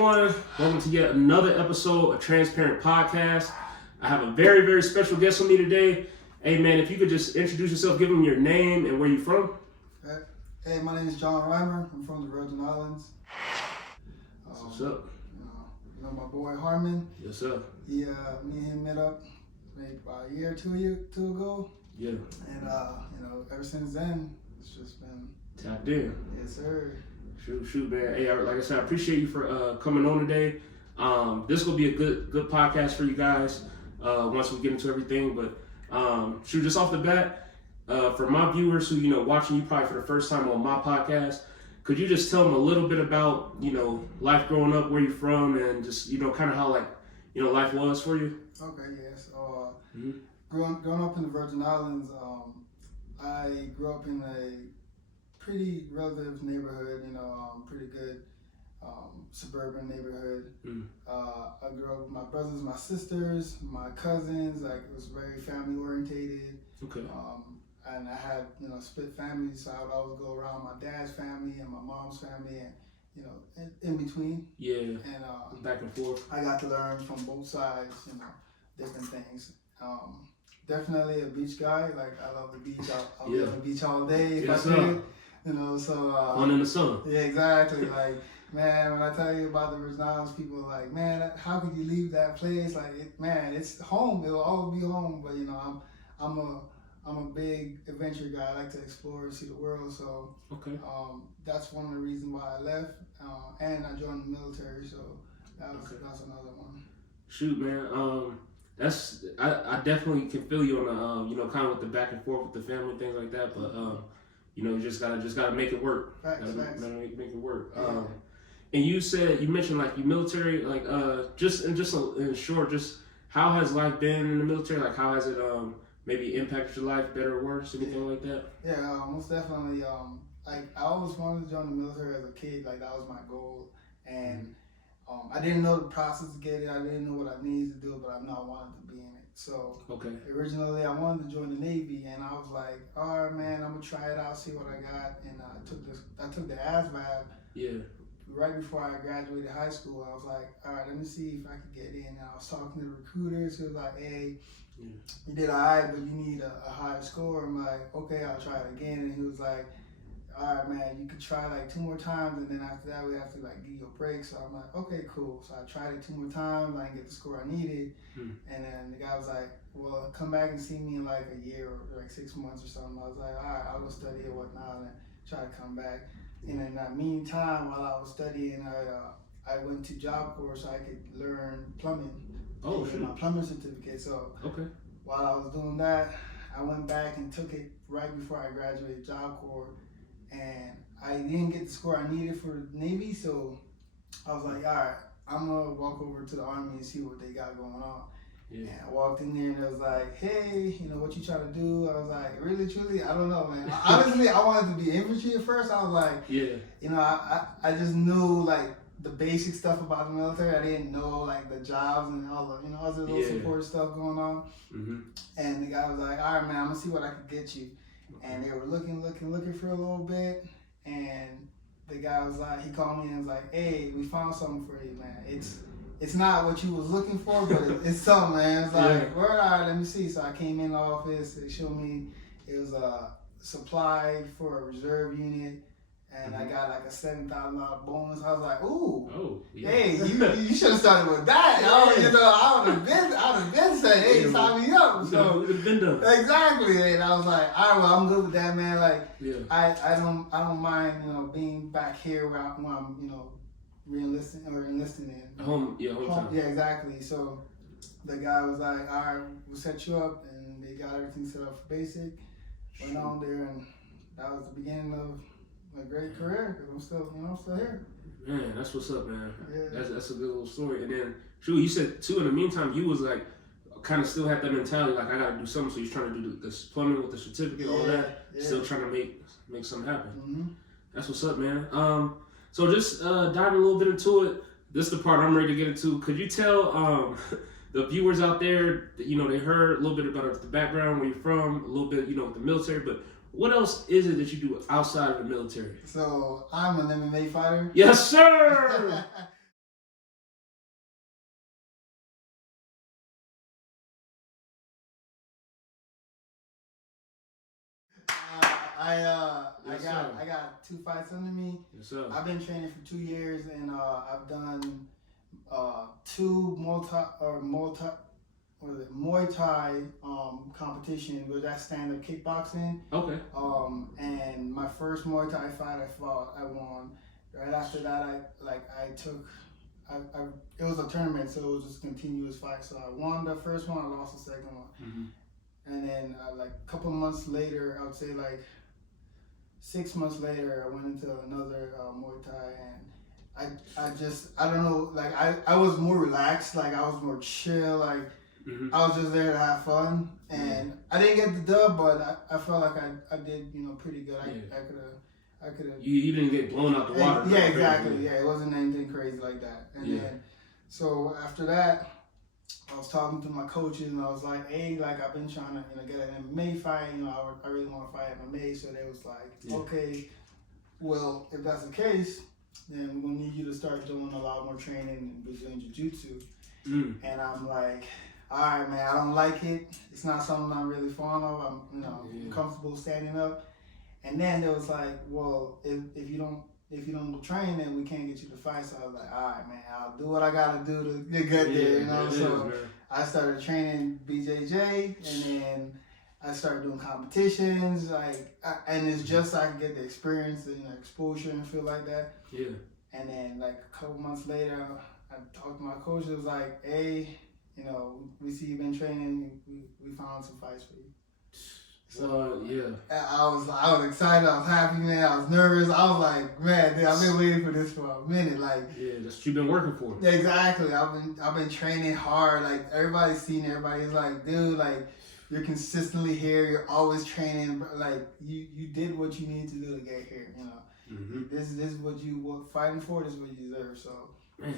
everyone. Welcome to yet another episode of Transparent Podcast. I have a very, very special guest with me today. Hey, man, if you could just introduce yourself, give them your name and where you're from. Hey, my name is John Reimer. I'm from the Virgin Islands. What's up? You know my boy Harmon. Yes, sir. Me and him met up maybe about a year, two ago. Yeah. And ever since then, it's just been tapped in. Yes, sir. Shoot, man. Hey, like I said, I appreciate you for coming on today. This will be a good podcast for you guys once we get into everything. But just off the bat, for my viewers who watching you probably for the first time on my podcast, could you just tell them a little bit about life growing up, where you're from, and just kind of how life was for you? Okay, yes. Growing up in the Virgin Islands, I grew up in a pretty relative neighborhood, pretty good suburban neighborhood. I grew up with my brothers, my sisters, my cousins. Like, it was very family orientated. Okay. And I had split families, so I would always go around my dad's family and my mom's family, and in between. Yeah. And back and forth. I got to learn from both sides, different things. Definitely a beach guy. Like, I love the beach. I'll be on the beach all day if I could. Fun in the sun. Yeah, exactly. Like, man, when I tell you about the Virgin Islands, people are like, man, how could you leave that place? Like, it's home. It'll always be home. But I'm a big adventure guy. I like to explore and see the world. So okay. That's one of the reasons why I left. And I joined the military. So that's another one. Shoot, man. I definitely can feel you on the kind of with the back and forth with the family, things like that. But you just gotta make it work. Facts. Gotta make it work. Yeah. And you mentioned like you military, like just in short, just how has life been in the military? Like, how has it maybe impacted your life, better or worse, anything like that? Yeah, most definitely. Like, I always wanted to join the military as a kid. Like, that was my goal, and I didn't know the process to get it. I didn't know what I needed to do, but I know I wanted to be in it. So originally I wanted to join the Navy, and I was like, all right, man, I'm gonna try it out, see what I got. And I took the ASVAB. Yeah. Right before I graduated high school, I was like, all right, let me see if I could get in. And I was talking to the recruiters who was like, hey, you did all right, but you need a higher score. I'm like, okay, I'll try it again. And he was like, all right, man, you could try like 2 more times, and then after that we have to like give you a break. So I'm like, okay, cool. So I tried it 2 more times. I didn't get the score I needed. And then the guy was like, well, come back and see me in like a year or like 6 months or something. I was like, all right, I'll go study or whatnot and try to come back. And in that meantime, while I was studying, I went to Job Corps so I could learn plumbing. Oh, get my plumbing certificate. So while I was doing that, I went back and took it right before I graduated Job Corps. And I didn't get the score I needed for the Navy, so I was like, all right, I'm gonna walk over to the Army and see what they got going on. Yeah. And I walked in there and it was like, hey, what you trying to do? I was like, really, truly, I don't know, man. Honestly, I wanted to be infantry at first. I was like, I just knew like the basic stuff about the military. I didn't know like the jobs and all the, all the little support stuff going on. And the guy was like, all right, man, I'm gonna see what I could get you. And they were looking for a little bit, and the guy was like, he called me and was like, hey, we found something for you, man. It's not what you was looking for, but it's something, man. It's like, all right, let me see. So I came in the office, they showed me it was a supply for a reserve unit, and I got like a $7,000 bonus. I was like, ooh, hey, you should have started with that. I would have been saying, hey, sign me up. So exactly, and I was like, all right, well, I'm good with that, man. Like, I don't mind, being back here where I'm, re-enlisting or enlisting in home. Yeah, exactly. So the guy was like, all right, we'll set you up, and they got everything set up for basic. Went on there, and that was the beginning of a great career, because I'm still here. Man, that's what's up, man. Yeah. That's a good little story. And then, you said too, in the meantime, you was like, kind of still had that mentality, like, I gotta do something. So you're trying to do the plumbing with the certificate, all that. Still trying to make something happen. That's what's up, man. So just diving a little bit into it. This is the part I'm ready to get into. Could you tell the viewers out there, that, they heard a little bit about the background, where you're from, a little bit, with the military, but what else is it that you do outside of the military? So I'm an MMA fighter. Yes, sir. I got 2 fights under me. Yes, sir. I've been training for 2 years, and I've done 2 Muay Thai competition, where that's stand-up kickboxing. Okay. And my first Muay Thai fight I won. Right after that, it was a tournament, so it was just a continuous fight. So I won the first one, I lost the second one. Mm-hmm. And then like a couple months later, I would say like 6 months later, I went into another Muay Thai, and I don't know, like I was more relaxed, like I was more chill, like I was just there to have fun, and I didn't get the dub, but I felt like I did, pretty good. I could have. You didn't get blown out the water. Yeah, exactly. Crazy. Yeah, it wasn't anything crazy like that. And then, so after that, I was talking to my coaches, and I was like, hey, like I've been trying to, get an MMA fight. I really want to fight MMA. So they was like, okay, well, if that's the case, then we're gonna need you to start doing a lot more training in Brazilian Jiu-Jitsu. And I'm like, all right, man, I don't like it. It's not something I'm really fond of. I'm comfortable standing up. And then it was like, well, if you don't train, then we can't get you to fight. So I was like, all right, man, I'll do what I gotta do to get there, So I started training BJJ, and then I started doing competitions, and it's just so I can get the experience, the exposure, and feel like that. Yeah. And then like a couple months later, I talked to my coach. It was like, hey, we see you've been training. We found some fights for you. So I was excited. I was happy, man. I was nervous. I was like, man, dude, I've been waiting for this for a minute. Like, that's what you've been working for. Exactly. I've been training hard. Like everybody's seen. Everybody's like, dude, like you're consistently here. You're always training. Like you did what you need to do to get here. This is what you were fighting for. This is what you deserve. So. Man,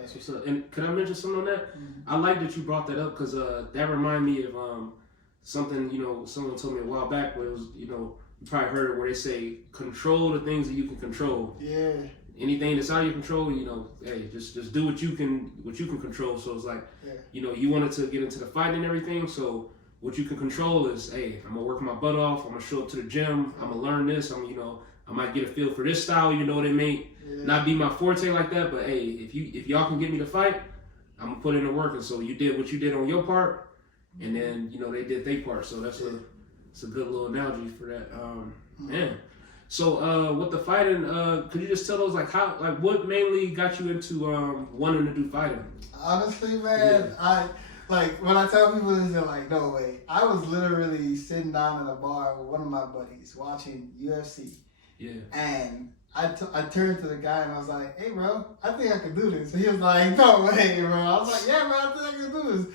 that's what's up. And can I mention something on that? I like that you brought that up, because that reminded me of something, someone told me a while back, where it was, you probably heard it, where they say, control the things that you can control. Yeah. Anything that's out of your control, hey, just do what you can control. So it's like, you wanted to get into the fight and everything, so what you can control is, hey, I'm gonna work my butt off, I'm gonna show up to the gym, I'm gonna learn this, I might get a feel for this style, it may not be my forte like that, but hey, if y'all can get me to fight, I'm gonna put in the work. And so you did what you did on your part, and then they did their part. So it's a good little analogy for that. Man. So with the fighting, could you just tell us what mainly got you into wanting to do fighting? Honestly, man, when I tell people this, they're like, no way. I was literally sitting down in a bar with one of my buddies watching UFC. Yeah. And I turned to the guy and I was like, hey, bro, I think I can do this. And he was like, no way, bro. I was like, yeah, bro, I think I can do this.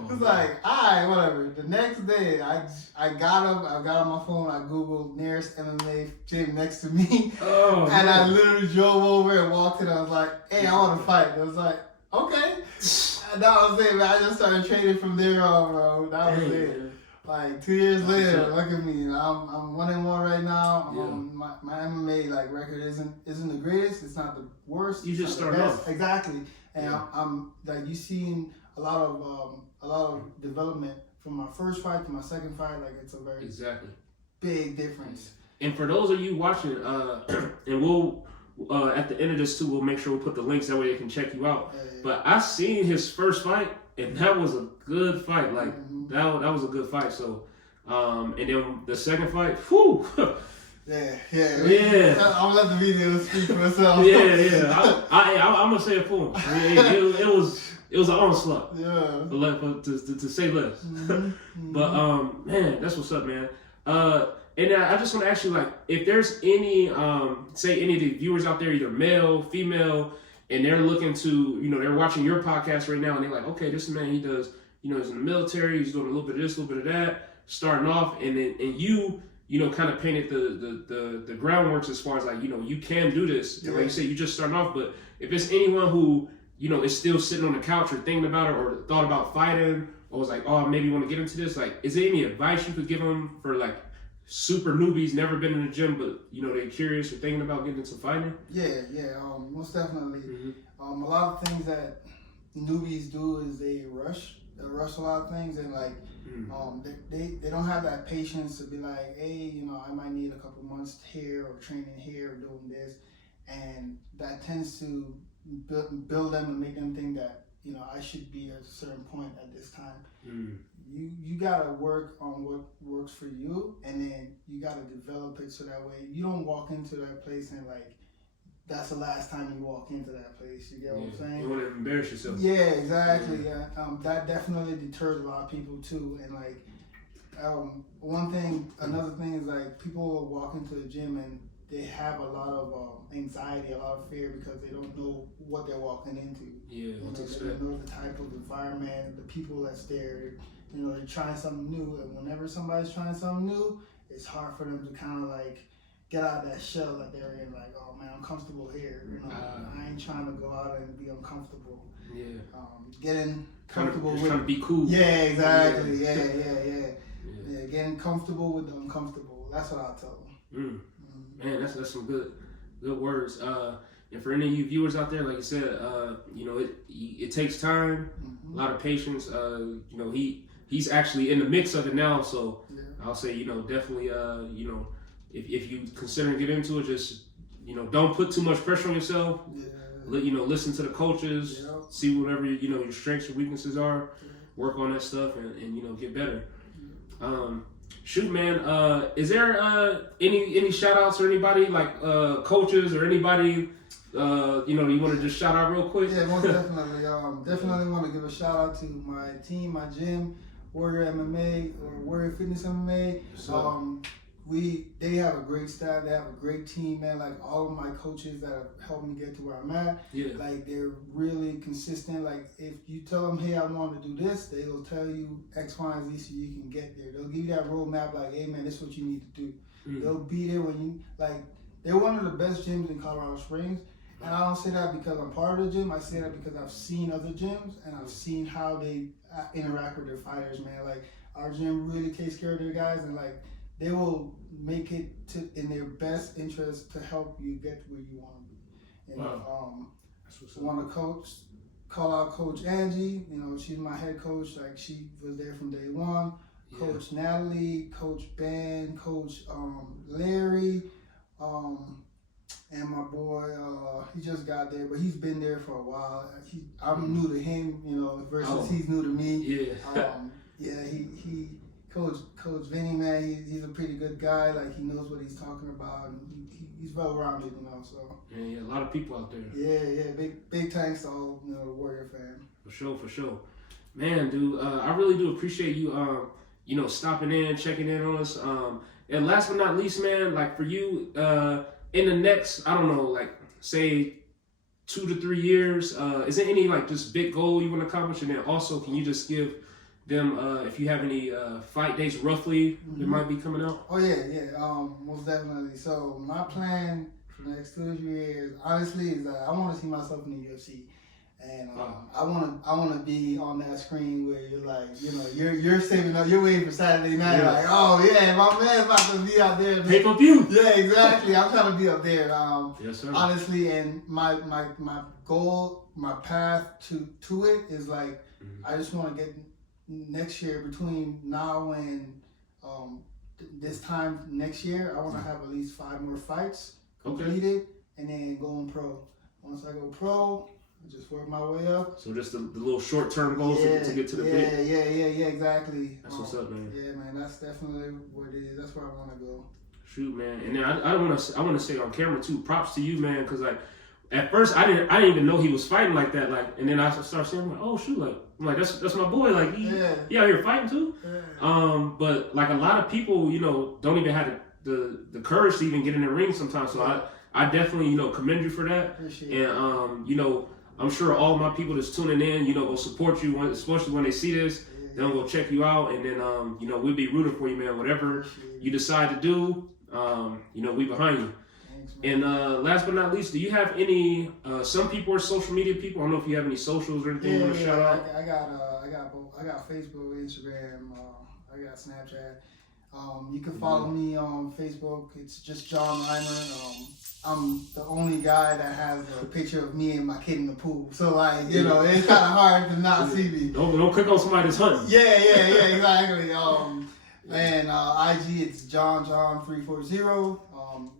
He was like, all right, whatever. The next day, I got on my phone, I Googled nearest MMA gym next to me. And I literally drove over and walked in. I was like, hey, I want to fight. I was like, okay. And that was it, man. I just started training from there on, bro. That was it. Like 2 years later, look at me. I'm 1-1 right now. My MMA record isn't the greatest. It's not the worst. You just started off. Exactly. And I'm like, you seen a lot of development from my first fight to my second fight. Like it's a very big difference. And for those of you watching, and we'll at the end of this too, we'll make sure we put the links that way they can check you out. But I seen his first fight, and that was a good fight. Like that was a good fight. So, and then the second fight, whew. Yeah. I'm gonna let the video speak for itself. I'm gonna say it for him. It was an onslaught. Yeah. To say less. But man, that's what's up, man. And I just want to ask you, if there's any, say any of the viewers out there, either male, female, and they're looking to, they're watching your podcast right now, and they're like, okay, this man, he does, he's in the military, he's doing a little bit of this, a little bit of that, starting off, and you kind of painted the groundworks as far as you can do this. And like you said, you just starting off, but if it's anyone who, is still sitting on the couch or thinking about it or thought about fighting or was like, oh, maybe want to get into this, is there any advice you could give them for super newbies, never been in the gym, but they're curious or thinking about getting into fighting? Yeah, most definitely. A lot of things that newbies do is they rush a lot of things, and They don't have that patience to be like, hey, you know, I might need a couple months here or training here or doing this, and that tends to build them and make them think that, you know, I should be at a certain point at this time. You gotta work on what works for you, and then you gotta develop it so that way you don't walk into that place and like that's the last time you walk into that place. You get what I'm saying? You want to embarrass yourself. Yeah, exactly. Yeah. That definitely deters a lot of people too. And like, another thing is like people walk into the gym and they have a lot of anxiety, a lot of fear because they don't know what they're walking into. Yeah, they don't know the type of environment, the people that's there. You know, they're trying something new, and whenever somebody's trying something new, it's hard for them to kind of like get out of that shell that they're in. Like, oh man, I'm comfortable here. You know, I ain't trying to go out and be uncomfortable. Yeah. Getting comfortable with trying to be cool. Yeah, exactly. Yeah. Getting comfortable with the uncomfortable. That's what I'll tell them. Man, that's some good words. And for any of you viewers out there, like you said, you know, it takes time, a lot of patience. You know, he's actually in the mix of it now, so I'll say, you know, definitely, you know, if you consider get into it, just, you know, don't put too much pressure on yourself. You know, listen to the coaches, see whatever, you know, your strengths and weaknesses are, work on that stuff, and you know, get better. Shoot, man. Is there any shout outs or anybody like coaches or anybody you know, you want to just shout out real quick? Yeah, most definitely. Definitely want to give a shout out to my team, my gym, Warrior MMA or Warrior Fitness MMA. They have a great staff. They have a great team, man. Like all of my coaches that have helped me get to where I'm at. Yeah. Like they're really consistent. Like if you tell them, hey, I want to do this, they'll tell you X, Y, and Z so you can get there. They'll give you that roadmap. Like, hey, man, this is what you need to do. They'll be there when you like. They're one of the best gyms in Colorado Springs. And I don't say that because I'm part of the gym. I say that because I've seen other gyms and I've seen how they interact with their fighters, man. Like our gym really takes care of their guys, and like they will make it in their best interest to help you get to where you want to be. And want to call out Coach Angie. You know, she's my head coach. Like she was there from day one. Coach Natalie, Coach Ben, Coach Larry. And my boy, he just got there, but he's been there for a while. I'm new to him, you know, versus he's new to me. He Coach Vinny, man, he's a pretty good guy. Like he knows what he's talking about, and he's well rounded, you know. So yeah, a lot of people out there. Yeah, big thanks to all, you know, the Warrior fan. For sure, man, dude. I really do appreciate you, you know, stopping in, checking in on us. And last but not least, man, like for you, in the next, I don't know, like say 2 to 3 years, is there any like just big goal you want to accomplish? And then also, can you just give them if you have any fight dates roughly that might be coming out? Oh yeah, most definitely. So my plan for the next 2 to 3 years, honestly, is that I want to see myself in the UFC. And I want to be on that screen where you're like, you know, you're saving up, you're waiting for Saturday night, like, oh yeah, my man's about to be out there. Pay per view. Yeah, exactly. I'm trying to be up there. Yes, sir. Honestly, and my goal, my path to it is like, I just want to get next year, between now and this time next year, I want to have at least 5 more fights completed, and then going pro. Once I go pro, just work my way up. So just the little short-term goals to get to the big. Yeah, exactly. That's what's up, man. Yeah, man, that's definitely what it is. That's where I want to go. Shoot, man. And then I want to say on camera too, props to you, man, because like at first I didn't even know he was fighting like that, like, and then I started seeing him like, oh shoot, like I'm like that's my boy, like he out here fighting too. Yeah. But like a lot of people, you know, don't even have the courage to even get in the ring sometimes. So I definitely, you know, commend you for that. Appreciate it. And you know, I'm sure all my people that's tuning in, you know, will support you, especially when they see this. They'll go check you out, and then, you know, we'll be rooting for you, man. Whatever you decide to do, you know, we behind you. Thanks, and last but not least, do you have any? Some people are social media people. I don't know if you have any socials or anything you want to shout out. I got both. I got Facebook, Instagram. I got Snapchat. You can follow me on Facebook. It's just John Reimer. I'm the only guy that has a picture of me and my kid in the pool. So, like, you know, it's kind of hard to not see me. Don't click on somebody that's hunting. Yeah, exactly. And IG, it's John340.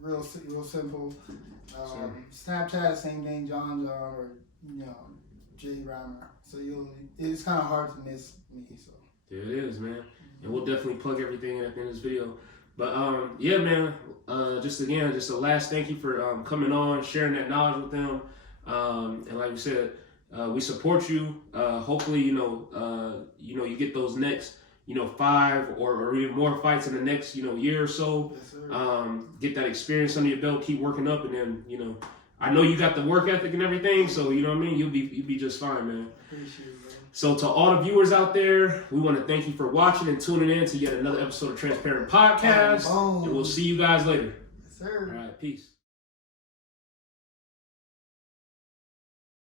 Real simple. Snapchat, same thing, John, or J Reimer. So it's kind of hard to miss me. So there it is, man. And we'll definitely plug everything at the end of this video. But yeah, man. Just a last thank you for coming on, sharing that knowledge with them. And like we said, we support you. Hopefully, you get those next 5 or even more fights in the next year or so. yes, sir. Get that experience under your belt. Keep working up, and then I know you got the work ethic and everything. So you know what I mean. You'll be just fine, man. Appreciate it, bro. So to all the viewers out there, we want to thank you for watching and tuning in to yet another episode of Transparent Podcast. And we'll see you guys later. Yes, sir. All right, peace.